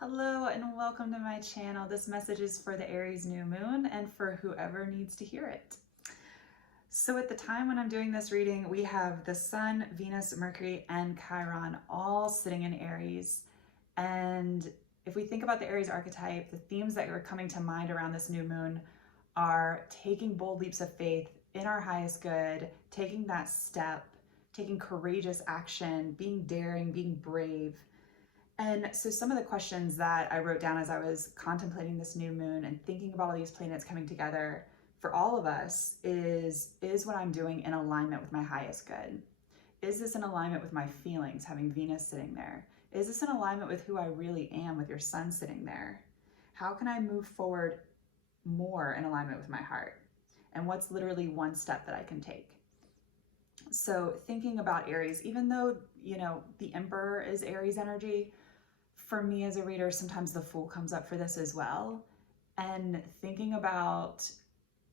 Hello and welcome to my channel. This message is for the Aries new moon and for whoever needs to hear it. So at the time when I'm doing this reading, we have the Sun, Venus, Mercury, and Chiron all sitting in Aries. And if we think about the Aries archetype, the themes that are coming to mind around this new moon are taking bold leaps of faith in our highest good, taking that step, taking courageous action, being daring, being brave. And so some of the questions that I wrote down as I was contemplating this new moon and thinking about all these planets coming together for all of us is what I'm doing in alignment with my highest good? Is this in alignment with my feelings, having Venus sitting there? Is this in alignment with who I really am, with your Sun sitting there? How can I move forward more in alignment with my heart? And what's literally one step that I can take? So thinking about Aries, even though, the Emperor is Aries energy, for me as a reader, sometimes the Fool comes up for this as well. And thinking about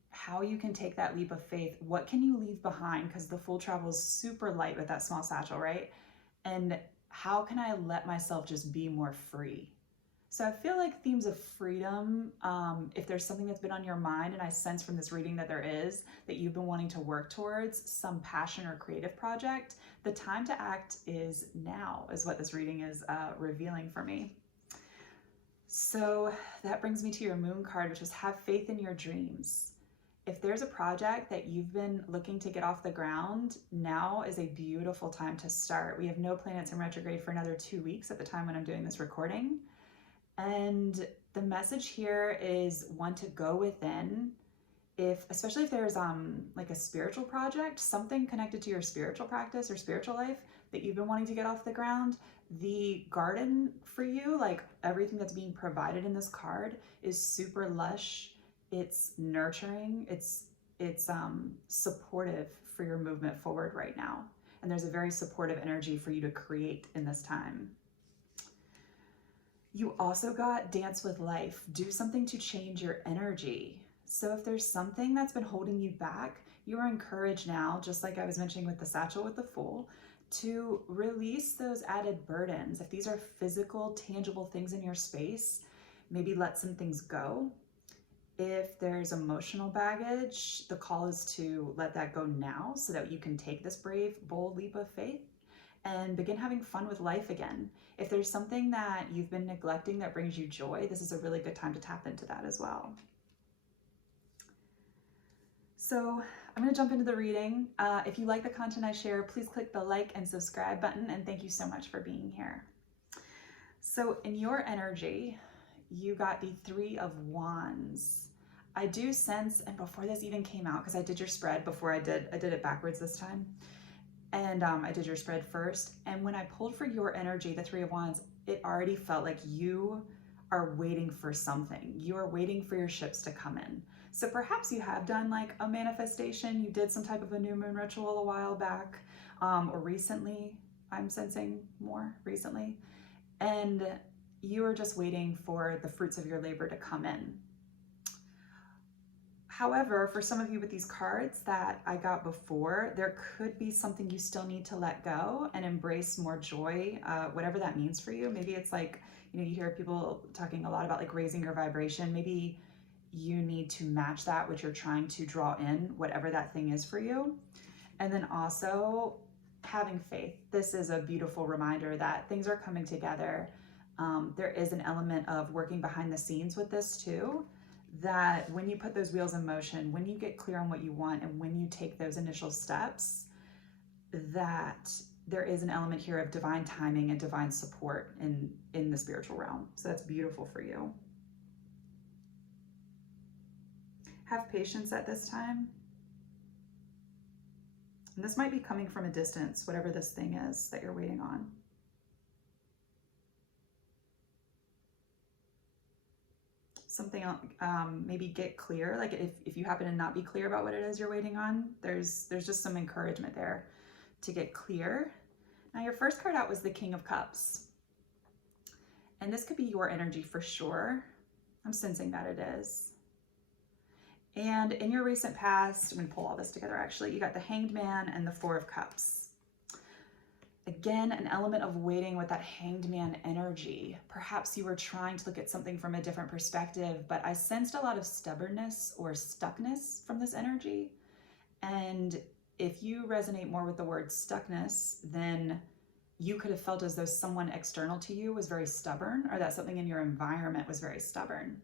how you can take that leap of faith, what can you leave behind? Because the Fool travels super light with that small satchel, right? And how can I let myself just be more free? So I feel like themes of freedom, if there's something that's been on your mind, and I sense from this reading that there is, that you've been wanting to work towards some passion or creative project, the time to act is now, is what this reading is revealing for me. So that brings me to your moon card, which is have faith in your dreams. If there's a project that you've been looking to get off the ground, now is a beautiful time to start. We have no planets in retrograde for another 2 weeks at the time when I'm doing this recording. And the message here is one to go within, especially if there's like a spiritual project, something connected to your spiritual practice or spiritual life that you've been wanting to get off the ground. The garden for you, like everything that's being provided in this card, is super lush. It's nurturing. It's supportive for your movement forward right now. And there's a very supportive energy for you to create in this time. You also got dance with life. Do something to change your energy. So if there's something that's been holding you back, you are encouraged now, just like I was mentioning with the satchel with the Fool, to release those added burdens. If these are physical, tangible things in your space, maybe let some things go. If there's emotional baggage, the call is to let that go now so that you can take this brave, bold leap of faith and begin having fun with life again. If there's something that you've been neglecting that brings you joy, this is a really good time to tap into that as well. So I'm going to jump into the reading. If you like the content I share, please click the like and subscribe button, and thank you so much for being here. So in your energy, you got the Three of Wands. I do sense, and before this even came out, because I did your spread before I did it backwards this time, and I did your spread first. And when I pulled for your energy, the Three of Wands, it already felt like you are waiting for something. You are waiting for your ships to come in. So perhaps you have done like a manifestation. You did some type of a new moon ritual a while back, or recently. I'm sensing more recently. And you are just waiting for the fruits of your labor to come in. However, for some of you with these cards that I got before, there could be something you still need to let go and embrace more joy, whatever that means for you. Maybe it's like, you hear people talking a lot about like raising your vibration. Maybe you need to match that, which you're trying to draw in, whatever that thing is for you. And then also having faith. This is a beautiful reminder that things are coming together. There is an element of working behind the scenes with this too, that when you put those wheels in motion, when you get clear on what you want, and when you take those initial steps, that there is an element here of divine timing and divine support in the spiritual realm. So that's beautiful for you. Have patience at this time. And this might be coming from a distance, whatever this thing is that you're waiting on. Something maybe get clear, like if you happen to not be clear about what it is you're waiting on, there's just some encouragement there to get clear. Now your first card out was the King of Cups, and this could be your energy for sure. I'm sensing that it is. And in your recent past, I'm going to pull all this together actually, you got the Hanged Man and the Four of Cups. Again, an element of waiting with that hanged man energy. Perhaps you were trying to look at something from a different perspective, but I sensed a lot of stubbornness or stuckness from this energy. And if you resonate more with the word stuckness, then you could have felt as though someone external to you was very stubborn, or that something in your environment was very stubborn.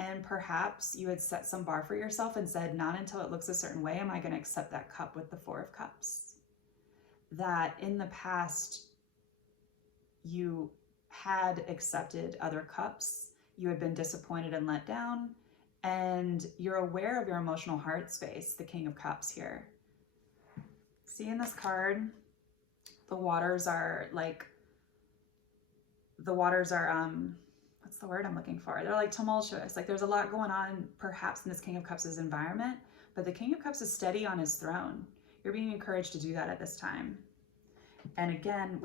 And perhaps you had set some bar for yourself and said, not until it looks a certain way am I going to accept that cup with the Four of Cups. That in the past, you had accepted other cups, you had been disappointed and let down, and you're aware of your emotional heart space, the King of Cups here. See in this card, the waters are, what's the word I'm looking for? They're like tumultuous. Like there's a lot going on perhaps in this King of Cups' environment, but the King of Cups is steady on his throne. You're being encouraged to do that at this time. And again,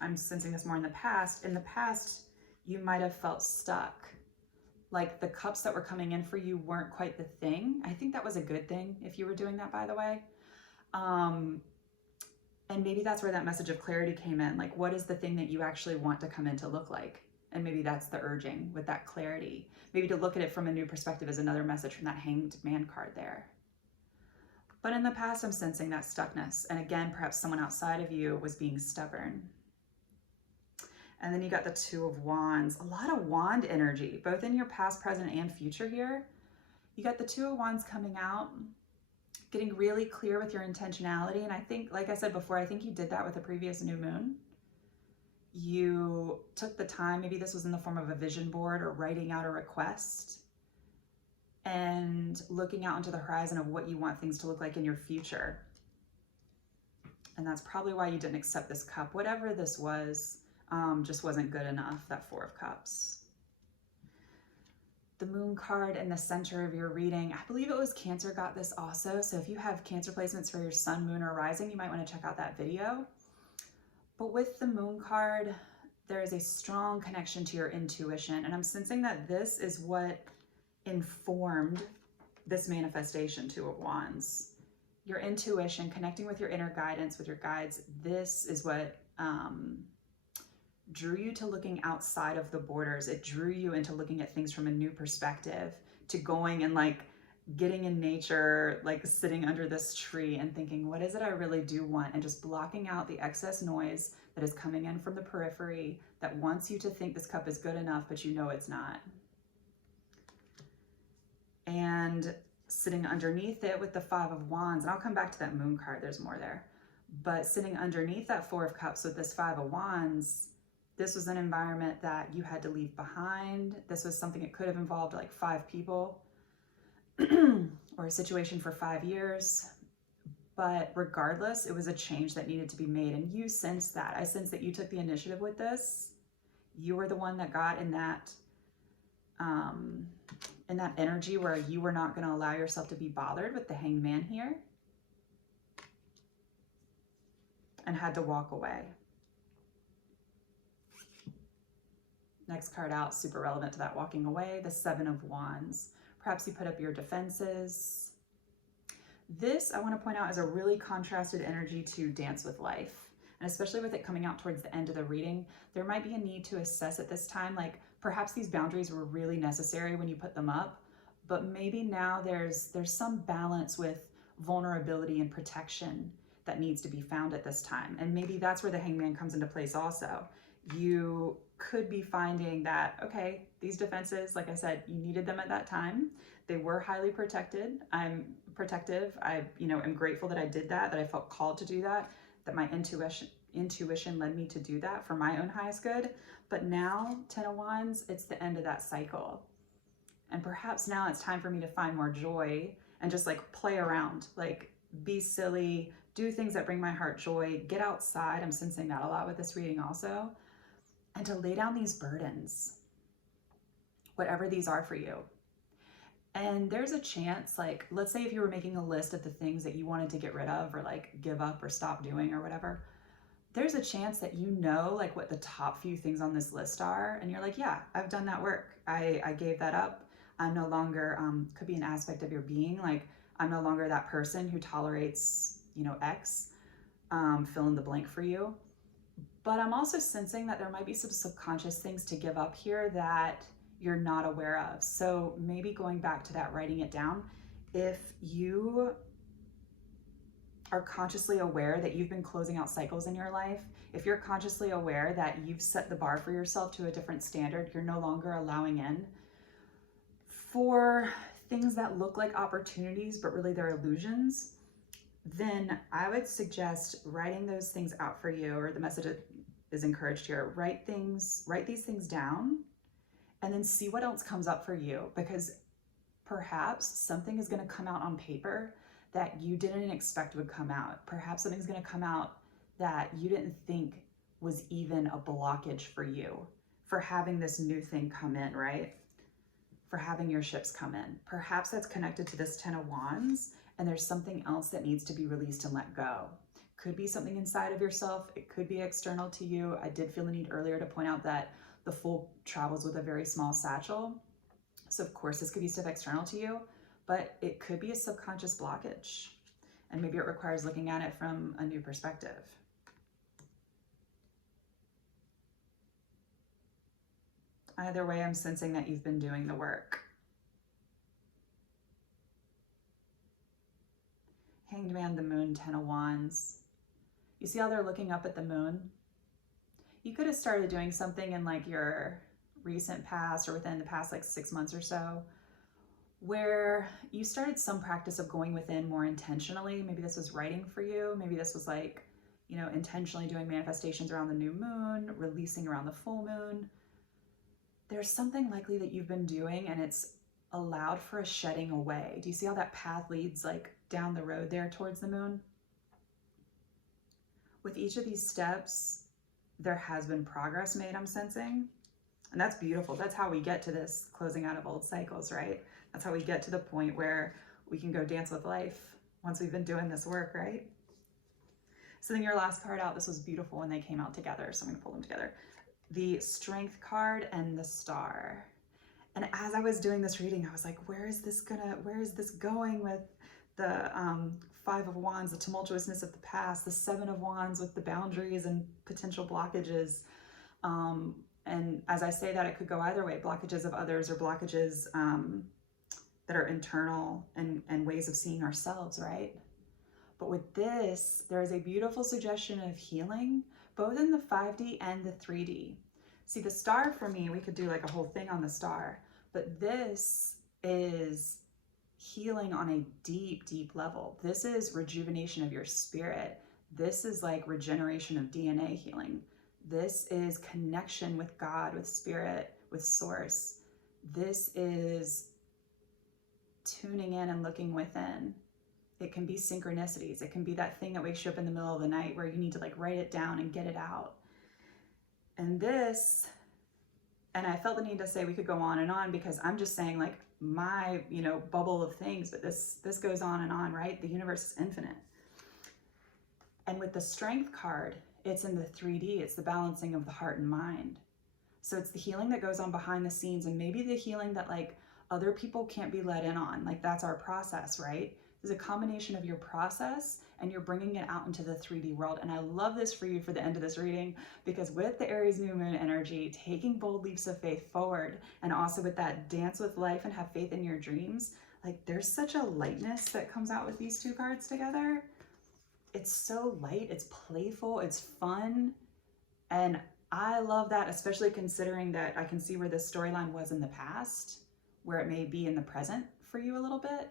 I'm sensing this more in the past. In the past, you might have felt stuck. Like the cups that were coming in for you weren't quite the thing. I think that was a good thing if you were doing that, by the way. And maybe that's where that message of clarity came in. Like, what is the thing that you actually want to come in to look like? And maybe that's the urging with that clarity. Maybe to look at it from a new perspective is another message from that Hanged Man card there. But in the past, I'm sensing that stuckness. And again, perhaps someone outside of you was being stubborn. And then you got the Two of Wands, a lot of wand energy, both in your past, present, and future here. You got the Two of Wands coming out, getting really clear with your intentionality. And I think, like I said before, I think you did that with the previous new moon. You took the time, maybe this was in the form of a vision board or writing out a request and looking out into the horizon of what you want things to look like in your future. And that's probably why you didn't accept this cup. Whatever this was, just wasn't good enough, that Four of Cups. The Moon card in the center of your reading, I believe it was Cancer got this also. So if you have Cancer placements for your sun, moon, or rising, you might want to check out that video. But with the Moon card, there is a strong connection to your intuition. And I'm sensing that this is what informed this manifestation, Two of Wands. Your intuition, connecting with your inner guidance, with your guides, this is what drew you to looking outside of the borders. It drew you into looking at things from a new perspective, to going and like getting in nature, like sitting under this tree and thinking, what is it I really do want? And just blocking out the excess noise that is coming in from the periphery that wants you to think this cup is good enough, but you know it's not. And sitting underneath it with the Five of Wands, and I'll come back to that Moon card, there's more there. But sitting underneath that Four of Cups with this Five of Wands, this was an environment that you had to leave behind. This was something that could have involved like 5 people or a situation for 5 years. But regardless, it was a change that needed to be made. And you sensed that. I sensed that you took the initiative with this. You were the one that got in that energy where you were not going to allow yourself to be bothered with the Hanged Man here and had to walk away. Next card out, super relevant to that walking away, the Seven of Wands. Perhaps you put up your defenses. This, I want to point out, is a really contrasted energy to Dance with Life. And especially with it coming out towards the end of the reading, there might be a need to assess at this time, like perhaps these boundaries were really necessary when you put them up, but maybe now there's some balance with vulnerability and protection that needs to be found at this time. And maybe that's where the Hangman comes into place also. You could be finding that, okay, these defenses, like I said, you needed them at that time. They were highly protected. I'm protective. I, am grateful that I did that I felt called to do that my intuition led me to do that for my own highest good. But now, Ten of Wands, it's the end of that cycle. And perhaps now it's time for me to find more joy and just like play around, like be silly, do things that bring my heart joy, get outside. I'm sensing that a lot with this reading also. And to lay down these burdens, whatever these are for you. And there's a chance, like, let's say if you were making a list of the things that you wanted to get rid of or like give up or stop doing or whatever, there's a chance that you know like what the top few things on this list are. And you're like, yeah, I've done that work. I gave that up. I'm no longer, could be an aspect of your being. Like, I'm no longer that person who tolerates, X. fill in the blank for you. But I'm also sensing that there might be some subconscious things to give up here that you're not aware of. So maybe going back to that, writing it down, if you are consciously aware that you've been closing out cycles in your life, if you're consciously aware that you've set the bar for yourself to a different standard, you're no longer allowing in for things that look like opportunities, but really they're illusions, then I would suggest writing those things out for you, or the message is encouraged here. Write these things down, and then see what else comes up for you, because perhaps something is going to come out on paper that you didn't expect would come out. Perhaps something's going to come out that you didn't think was even a blockage for you, for having this new thing come in, right? For having your ships come in. Perhaps that's connected to this 10 of Wands, and there's something else that needs to be released and let go. Could be something inside of yourself. It could be external to you. I did feel the need earlier to point out that the Fool travels with a very small satchel. So of course this could be stuff external to you, but it could be a subconscious blockage. And maybe it requires looking at it from a new perspective. Either way, I'm sensing that you've been doing the work. Hanged Man, the Moon, 10 of Wands. You see how they're looking up at the moon? You could have started doing something in like your recent past or within the past like 6 months or so, where you started some practice of going within more intentionally. Maybe this was writing for you. Maybe this was like, you know, intentionally doing manifestations around the new moon, releasing around the full moon. There's something likely that you've been doing, and it's allowed for a shedding away. Do you see how that path leads like down the road there towards the moon? With each of these steps, there has been progress made, I'm sensing. And that's beautiful. That's how we get to this closing out of old cycles, right? That's how we get to the point where we can go dance with life once we've been doing this work, right? So then your last card out, this was beautiful when they came out together. So I'm gonna pull them together. The Strength card and the Star. And as I was doing this reading, I was like, where is this going with the 5 of Wands, the tumultuousness of the past, the 7 of Wands with the boundaries and potential blockages. And as I say that, it could go either way, blockages of others or blockages that are internal and ways of seeing ourselves, right? But with this, there is a beautiful suggestion of healing, both in the 5D and the 3D. See, the Star for me, we could do like a whole thing on the Star, but this is healing on a deep, deep level. This is rejuvenation of your spirit. This is like regeneration of DNA healing. This is connection with God, with spirit, with source. This is tuning in and looking within. It can be synchronicities. It can be that thing that wakes you up in the middle of the night where you need to like write it down and get it out. And this, and I felt the need to say we could go on and on, because I'm just saying like my, you know, bubble of things, but this goes on and on, right? The universe is infinite. And with the Strength card, it's in the 3D. It's the balancing of the heart and mind. So it's the healing that goes on behind the scenes, and maybe the healing that like other people can't be let in on. Like that's our process, right? There's a combination of your process and you're bringing it out into the 3D world. And I love this for you for the end of this reading, because with the Aries new moon energy, taking bold leaps of faith forward, and also with that dance with life and have faith in your dreams, like there's such a lightness that comes out with these two cards together. It's so light, it's playful, it's fun. And I love that, especially considering that I can see where this storyline was in the past, where it may be in the present for you a little bit.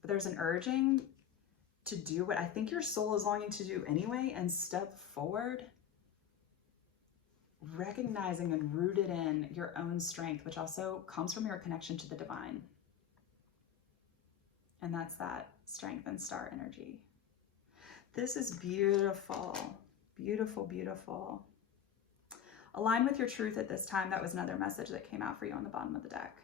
But there's an urging to do what I think your soul is longing to do anyway, and step forward, recognizing and rooted in your own strength, which also comes from your connection to the divine. And that's that Strength and Star energy. This is beautiful, beautiful, beautiful. Align with your truth at this time. That was another message that came out for you on the bottom of the deck.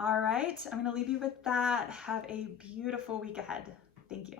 All right, I'm going to leave you with that. Have a beautiful week ahead. Thank you.